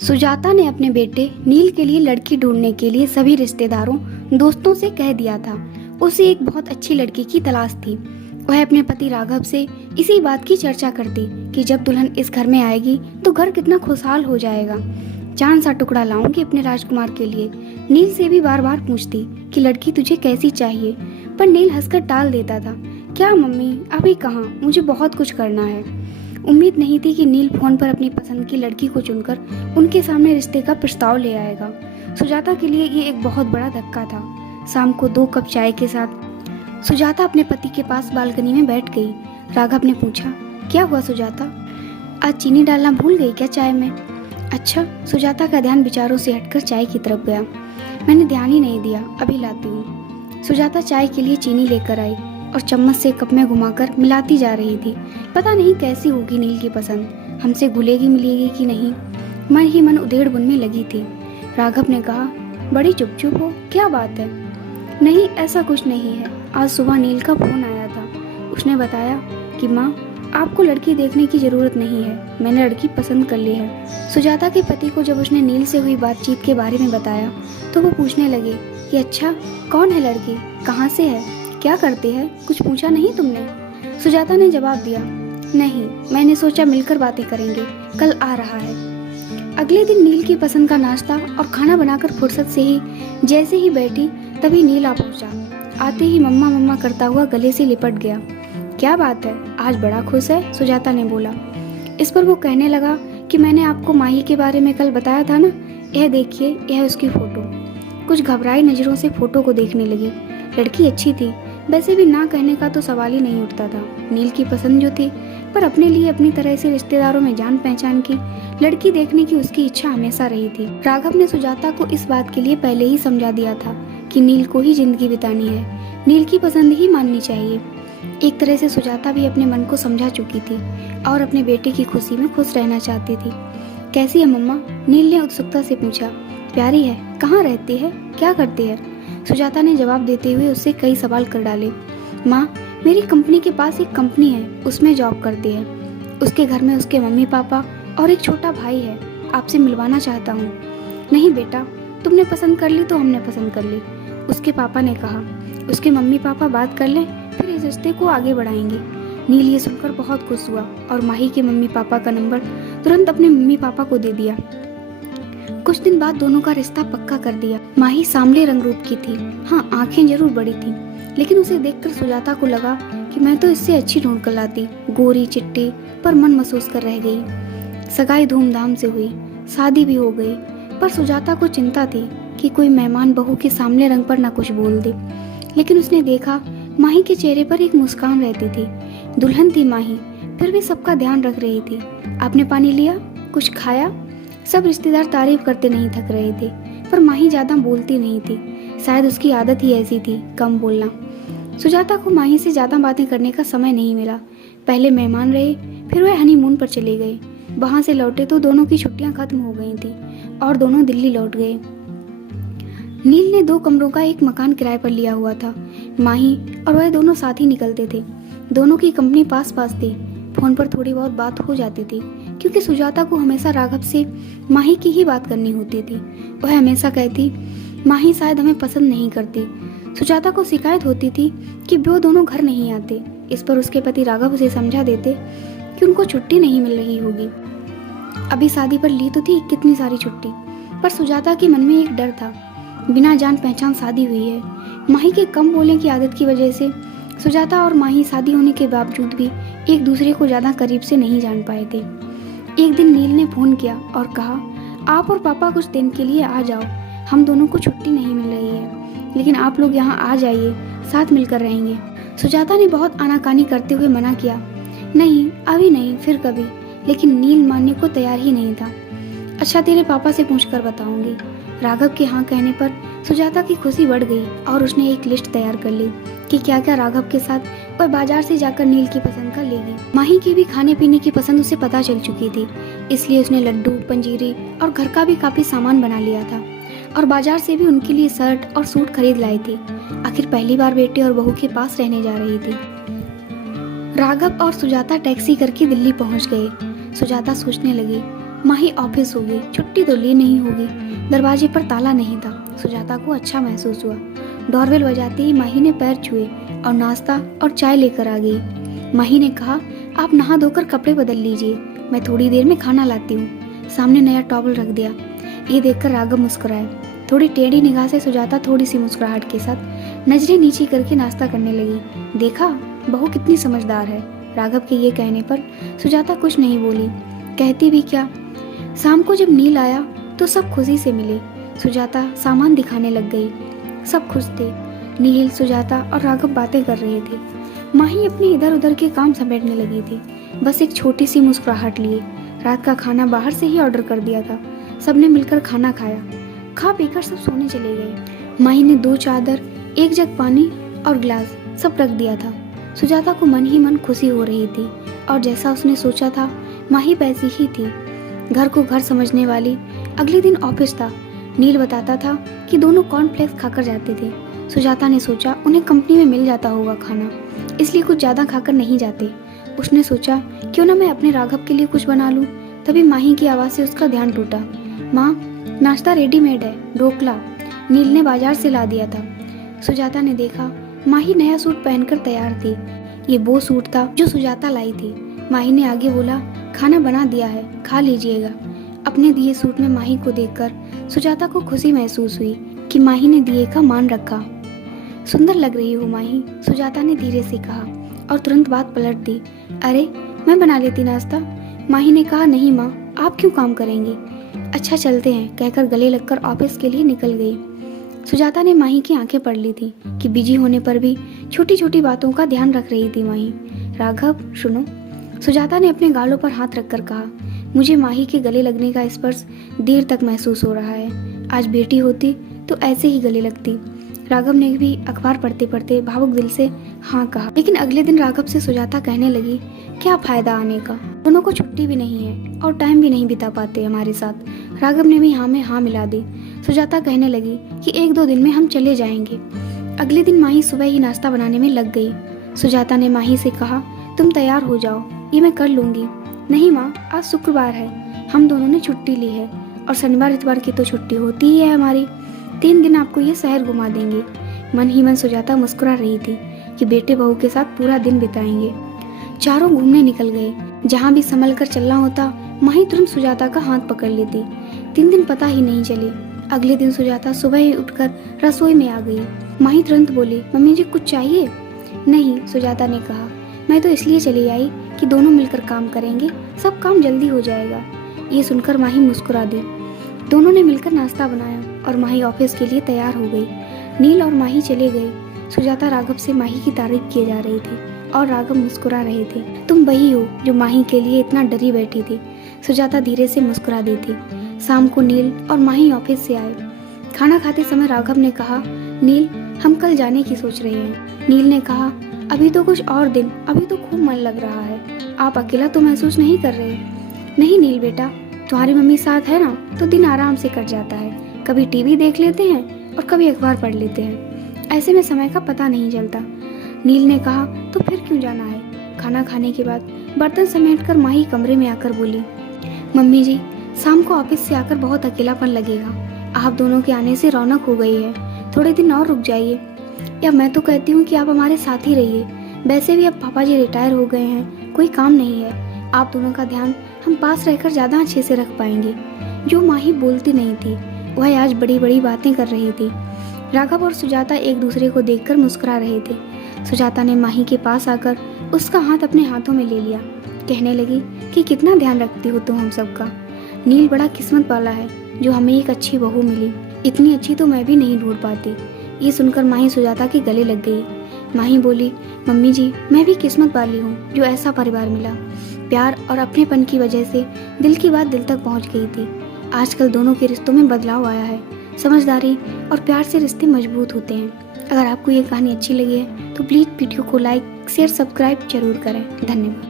सुजाता ने अपने बेटे नील के लिए लड़की ढूंढने के लिए सभी रिश्तेदारों दोस्तों से कह दिया था। उसे एक बहुत अच्छी लड़की की तलाश थी। वह अपने पति राघव से इसी बात की चर्चा करती कि जब दुल्हन इस घर में आएगी तो घर कितना खुशहाल हो जाएगा। चांद सा टुकड़ा लाऊंगी अपने राजकुमार के लिए। नील से भी बार बार पूछती कि लड़की तुझे कैसी चाहिए, पर नील हंसकर टाल देता था। क्या मम्मी, अभी कहाँ, मुझे बहुत कुछ करना है। उम्मीद नहीं थी कि नील फोन पर अपनी पसंद की लड़की को चुनकर उनके सामने रिश्ते का प्रस्ताव ले आएगा। सुजाता के लिए ये एक बहुत बड़ा धक्का था। शाम को 2 कप चाय के साथ सुजाता अपने पति के पास बालकनी में बैठ गई। राघव ने पूछा, क्या हुआ सुजाता, आज चीनी डालना भूल गई क्या चाय में? अच्छा। सुजाता का ध्यान विचारों से हटकर चाय की तरफ गया। मैंने ध्यान ही नहीं दिया, अभी लाती हूँ। सुजाता चाय के लिए चीनी लेकर आई और चम्मच से कप में घुमाकर मिलाती जा रही थी। पता नहीं कैसी होगी नील की पसंद, हमसे घुलेगी मिलेगी कि नहीं। मन ही मन उधेड़-बुन में लगी थी। राघव ने कहा, बड़ी चुप हो, क्या बात है? नहीं, ऐसा कुछ नहीं है। आज सुबह नील का फोन आया था। उसने बताया कि माँ, आपको लड़की देखने की जरूरत नहीं है, मैंने लड़की पसंद कर ली है। सुजाता के पति को जब उसने नील से हुई बातचीत के बारे में बताया तो वो पूछने लगे कि अच्छा, कौन है लड़की, कहाँ से है, क्या करती है, कुछ पूछा नहीं तुमने? सुजाता ने जवाब दिया, नहीं, मैंने सोचा मिलकर बातें करेंगे, कल आ रहा है। अगले दिन नील की पसंद का नाश्ता और खाना बनाकर फुर्सत से ही जैसे ही बैठी तभी नील आ पहुंचा। आते ही मम्मा मम्मा करता हुआ गले से लिपट गया। क्या बात है, आज बड़ा खुश है, सुजाता ने बोला। इस पर वो कहने लगा कि मैंने आपको माही के बारे में कल बताया था ना, यह देखिए, यह उसकी फोटो। कुछ घबराई नजरों से फोटो को देखने लगी। लड़की अच्छी थी, वैसे भी ना कहने का तो सवाल ही नहीं उठता था। नील की पसंद जो थी, पर अपने लिए अपनी तरह से रिश्तेदारों में जान पहचान की लड़की देखने की उसकी इच्छा हमेशा रही थी। राघव ने सुजाता को इस बात के लिए पहले ही समझा दिया था कि नील को ही जिंदगी बितानी है, नील की पसंद ही माननी चाहिए। एक तरह से सुजाता भी अपने मन को समझा चुकी थी और अपने बेटे की खुशी में खुश रहना चाहती थी। कैसी है मम्मा? नील ने उत्सुकता से पूछा। प्यारी है। कहाँ रहती है, क्या करती है? सुजाता ने जवाब देते हुए उससे कई सवाल कर डाले। माँ, मेरी कंपनी के पास एक कंपनी है, उसमें जॉब करती है। उसके घर में उसके मम्मी पापा और एक छोटा भाई है, आपसे मिलवाना चाहता हूँ। नहीं बेटा, तुमने पसंद कर ली तो हमने पसंद कर ली, उसके पापा ने कहा। उसके मम्मी पापा बात कर लें, फिर इस रिश्ते को आगे बढ़ाएंगे। नील ये सुनकर बहुत खुश हुआ और माही के मम्मी पापा का नंबर तुरंत अपने मम्मी पापा को दे दिया। कुछ दिन बाद दोनों का रिश्ता पक्का कर दिया। माही सांवले रंग रूप की थी, हाँ आंखें जरूर बड़ी थी, लेकिन उसे देखकर सुजाता को लगा कि मैं तो इससे अच्छी ढूंढ कर लाती। गोरी चिट्टी, पर मन महसूस कर रह गई। सगाई धूमधाम से हुई, शादी भी हो गई, पर सुजाता को चिंता थी कि कोई मेहमान बहू के सामने रंग पर न कुछ बोल दे। लेकिन उसने देखा माही के चेहरे पर एक मुस्कान रहती थी। दुल्हन थी माही, फिर भी सबका ध्यान रख रही थी। आपने पानी लिया, कुछ खाया? सब रिश्तेदार तारीफ करते नहीं थक रहे थे, पर माही ज्यादा बोलती नहीं थी। शायद उसकी आदत ही ऐसी थी, कम बोलना। सुजाता को माही से ज्यादा बातें करने का समय नहीं मिला। पहले मेहमान रहे, फिर वह हनीमून पर चले गए। वहां से लौटे तो दोनों की छुट्टियां खत्म हो गई थी और दोनों दिल्ली लौट गए। नील ने 2 कमरों का एक मकान किराए पर लिया हुआ था। माही और वह दोनों साथ ही निकलते थे। दोनों की कंपनी पास पास थी। फोन पर थोड़ी बहुत बात हो जाती थी, क्योंकि सुजाता को हमेशा राघव से माही की ही बात करनी होती थी। वह हमेशा कहती, माही शायद हमें पसंद नहीं करती। सुजाता को शिकायत होती थी कि वो दोनों घर नहीं आते। इस पर उसके पति राघव उसे समझा देते कि उनको छुट्टी नहीं मिल रही होगी। अभी शादी पर ली तो थी कितनी सारी छुट्टी, पर सुजाता के मन में एक डर था। बिना जान पहचान शादी हुई है। माही के कम बोलने की आदत की वजह से सुजाता और माही शादी होने के बावजूद भी एक दूसरे को ज्यादा करीब से नहीं जान पाए थे। एक दिन नील ने फोन किया और कहा, आप और पापा कुछ दिन के लिए आ जाओ, हम दोनों को छुट्टी नहीं मिल रही है, लेकिन आप लोग यहाँ आ जाइए, साथ मिलकर रहेंगे। सुजाता ने बहुत आनाकानी करते हुए मना किया, नहीं अभी नहीं, फिर कभी। लेकिन नील मानने को तैयार ही नहीं था। अच्छा, तेरे पापा से पूछकर बताऊंगी। राघव के हाँ कहने पर सुजाता की खुशी बढ़ गई और उसने एक लिस्ट तैयार कर ली कि क्या क्या राघव के साथ वह बाजार से जाकर नील की पसंद का लेगी। माही की भी खाने पीने की पसंद उसे पता चल चुकी थी, इसलिए उसने लड्डू, पंजीरी और घर का भी काफी सामान बना लिया था और बाजार से भी उनके लिए शर्ट और सूट खरीद लाई थी। आखिर पहली बार बेटे और बहू के पास रहने जा रही थी। राघव और सुजाता टैक्सी करके दिल्ली पहुंच गए। सुजाता सोचने लगी, माही ऑफिस होगी, छुट्टी तो ली नहीं होगी। दरवाजे पर ताला नहीं था। सुजाता को अच्छा महसूस हुआ। डोरबेल बजाते ही माही ने पैर छुए और नाश्ता और चाय लेकर आ गई। माही ने कहा, आप नहा धोकर कपड़े बदल लीजिए, मैं थोड़ी देर में खाना लाती हूँ। सामने नया टॉवल रख दिया। ये देखकर राघव मुस्कुराए। थोड़ी टेढ़ी निगाह से सुजाता थोड़ी सी मुस्कुराहट के साथ नजरें नीची करके नाश्ता करने लगी। देखा, बहू कितनी समझदार है। राघव के ये कहने पर सुजाता कुछ नहीं बोली। कहती भी क्या। शाम को जब नील आया तो सब खुशी से मिले। सुजाता सामान दिखाने लग गई। सब खुश थे। नील, सुजाता और राघव बातें कर रहे थे। माही अपने इधर उधर के काम समेटने लगी थी, बस एक छोटी सी मुस्कुराहट लिए। रात का खाना बाहर से ही ऑर्डर कर दिया था। सबने मिलकर खाना खाया। खा पीकर सब सोने चले गए। माही ने 2 चादर, 1 जग पानी और गिलास सब रख दिया था। सुजाता को मन ही मन खुशी हो रही थी और जैसा उसने सोचा था माही वैसी ही थी, घर को घर समझने वाली। अगले दिन ऑफिस था। नील बताता था कि दोनों कॉर्नफ्लेक्स खाकर जाते थे। सुजाता ने सोचा उन्हें कंपनी में मिल जाता होगा खाना, इसलिए कुछ ज़्यादा खाकर नहीं जाते। उसने सोचा क्यों ना मैं अपने राघव के लिए कुछ बना लूं। तभी माही की आवाज़ से उसका ध्यान टूटा। माँ, नाश्ता रेडीमेड है, ढोकला नील ने बाजार से ला दिया था। सुजाता ने देखा माही नया सूट पहनकर तैयार थी। ये वो सूट था जो सुजाता लाई थी। माही ने आगे बोला, खाना बना दिया है, खा लीजिएगा। अपने दिए सूट में माही को देखकर सुजाता को खुशी महसूस हुई कि माही ने दिए का मान रखा। सुंदर लग रही हो माही, सुजाता ने धीरे से कहा और तुरंत बात पलट दी। अरे, मैं बना लेती नाश्ता। माही ने कहा, नहीं माँ, आप क्यों काम करेंगी। अच्छा चलते हैं, कहकर गले लगकर ऑफिस के लिए निकल गई। सुजाता ने माही की आंखें पढ़ ली थी कि बिजी होने पर भी छोटी छोटी बातों का ध्यान रख रही थी माही। राघव, सुनो। सुजाता ने अपने गालों पर हाथ रखकर कहा, मुझे माही के गले लगने का स्पर्श देर तक महसूस हो रहा है। आज बेटी होती तो ऐसे ही गले लगती। राघव ने भी अखबार पढ़ते पढ़ते भावुक दिल से हाँ कहा। लेकिन अगले दिन राघव से सुजाता कहने लगी, क्या फायदा आने का, दोनों को छुट्टी भी नहीं है और टाइम भी नहीं बिता पाते हमारे साथ। राघव ने भी हाँ में हाँ मिला दी। सुजाता कहने लगी कि 1-2 दिन में हम चले जाएंगे। अगले दिन माही सुबह ही नाश्ता बनाने में लग गई। सुजाता ने माही से कहा, तुम तैयार हो जाओ, ये मैं कर लूंगी। नहीं माँ, आज शुक्रवार है, हम दोनों ने छुट्टी ली है और शनिवार इतवार की तो छुट्टी होती ही है हमारी। 3 दिन आपको ये शहर घुमा देंगे। मन ही मन सुजाता मुस्कुरा रही थी कि बेटे बहू के साथ पूरा दिन बिताएंगे। चारों घूमने निकल गए। जहाँ भी संभल कर चलना होता माही तुरंत सुजाता का हाथ पकड़ लेती। 3 दिन पता ही नहीं चले। अगले दिन सुजाता सुबह ही उठकर रसोई में आ गई। माही तुरंत बोली, मम्मी जी कुछ चाहिए। नहीं, सुजाता ने कहा, मैं तो इसलिए चली आई कि दोनों मिलकर काम करेंगे, सब काम जल्दी हो जाएगा। ये सुनकर माही मुस्कुरा दी। दोनों ने मिलकर नाश्ता बनाया और माही ऑफिस के लिए तैयार हो गई। नील और माही चले गए। सुजाता राघव से माही की तारीफ किए जा रही थी और राघव मुस्कुरा रहे थे। तुम वही हो जो माही के लिए इतना डरी बैठी थी। सुजाता धीरे से मुस्कुरा दी थी। शाम को नील और माही ऑफिस से आए। खाना खाते समय राघव ने कहा, नील, हम कल जाने की सोच रहे हैं। नील ने कहा, अभी तो कुछ और दिन, अभी तो खूब मन लग रहा है। आप अकेला तो महसूस नहीं कर रहे। नहीं नील बेटा, तुम्हारी मम्मी साथ है ना, तो दिन आराम से कट जाता है। कभी टीवी देख लेते हैं और कभी अखबार पढ़ लेते हैं। ऐसे में समय का पता नहीं चलता। नील ने कहा, तो फिर क्यों जाना है। खाना खाने के बाद बर्तन समेटकर माही कमरे में आकर बोली, मम्मी जी, शाम को ऑफिस से आकर बहुत अकेलापन लगेगा। आप दोनों के आने से रौनक हो गई है। थोड़े दिन और रुक जाइए, या मैं तो कहती हूँ कि आप हमारे साथ ही रहिए। वैसे भी अब पापा जी रिटायर हो गए हैं, कोई काम नहीं है। आप दोनों का ध्यान हम पास रहकर ज़्यादा अच्छे से रख पाएंगे। जो माही बोलती नहीं थी, वह आज बड़ी बड़ी बातें कर रही थी। राघव और सुजाता एक दूसरे को देखकर मुस्कुरा रहे थे। सुजाता ने माही के पास आकर उसका हाथ अपने हाथों में ले लिया। कहने लगी कि कितना ध्यान रखती हो तुम हम सबका। नील बड़ा किस्मत वाला है जो हमें एक अच्छी बहू मिली। इतनी अच्छी तो मैं भी नहीं ढूंढ पाती। ये सुनकर माही सुजाता के गले लग गई। माही बोली, मम्मी जी, मैं भी किस्मत वाली हूँ जो ऐसा परिवार मिला। प्यार और अपनेपन की वजह से दिल की बात दिल तक पहुँच गई थी। आजकल दोनों के रिश्तों में बदलाव आया है। समझदारी और प्यार से रिश्ते मजबूत होते हैं। अगर आपको ये कहानी अच्छी लगी है तो प्लीज़ वीडियो को लाइक, शेयर, सब्सक्राइब जरूर करें। धन्यवाद।